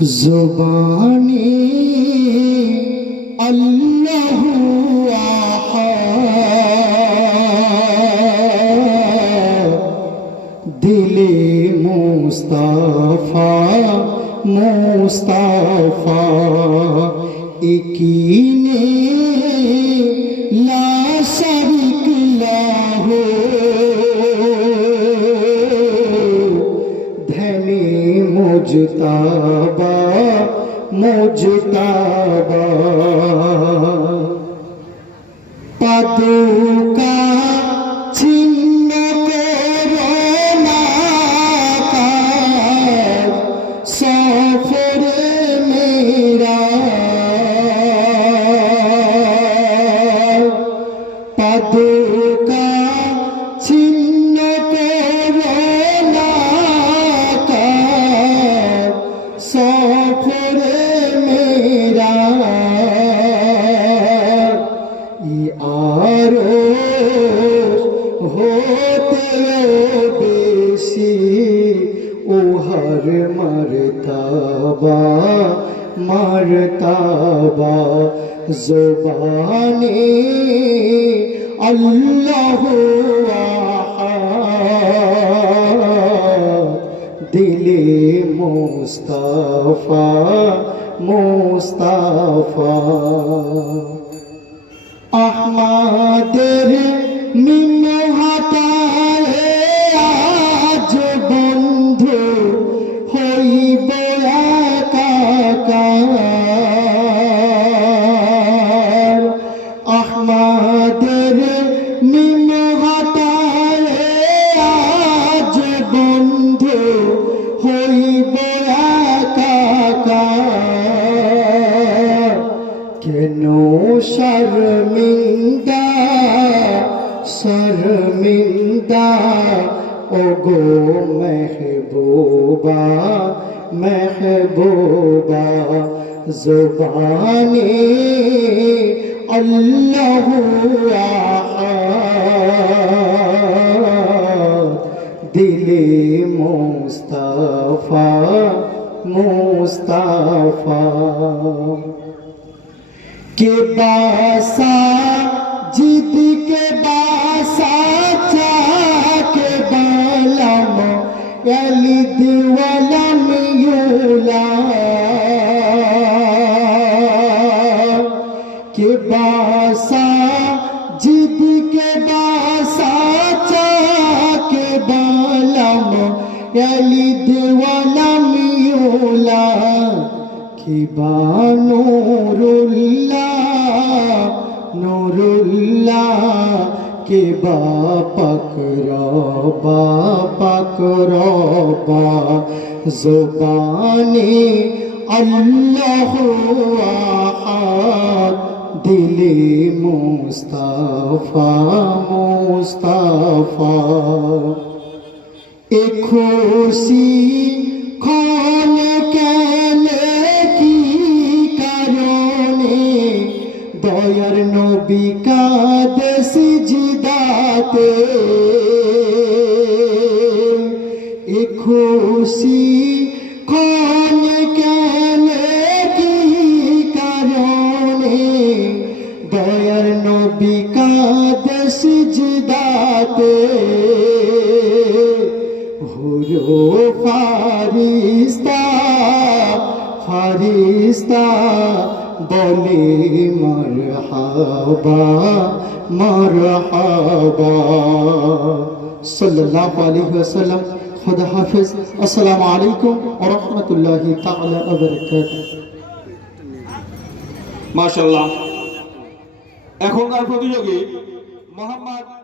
জবানি আল্লাহ দিলে মুস্তাফা মুস্তাফা ইকিনে লা শারিক লাহু ধনী মুজতাবা মুজতাবা। ই আরও হতে বেশি উহার মরতাবা মরতাবা জবানে। আল্লাহ দিলে মুস্তাফা মুস্তাফা। আহমাদের মিনহাতায় শর্মিন্দা শর্মিন্দা? ও গো মেহবুবা মেহবুবা জবানে আল্লাহ দিলে মুস্তাফা মুস্তাফা। के बासा जीत के बासा चा के बालम अली दिवलम यूला के बासा जीत के बासा चा के बालम अली दिवलम यूला কিবা নুরুল্লাহ নুরুল্লাহ কিবা পাকরবা পাকরবা জবানে আল্লাহ আহাদ দিলে মুস্তাফা মুস্তাফা। এ খুশি দয়ার নবী কাদেশ জিদাতে। এ খুশি খন কেলে কি কারণে? দয়ার নবী কাদেশ জিদাতে। হুরো ফারিস্তা ফারিস্তা বলে সাল্লাল্লাহু আলাইহি ওয়াসাল্লাম খুদা হাফেজ আসসালামু আলাইকুম ওয়া তাআলা এখনকার প্রতিযোগী মোহাম্মদ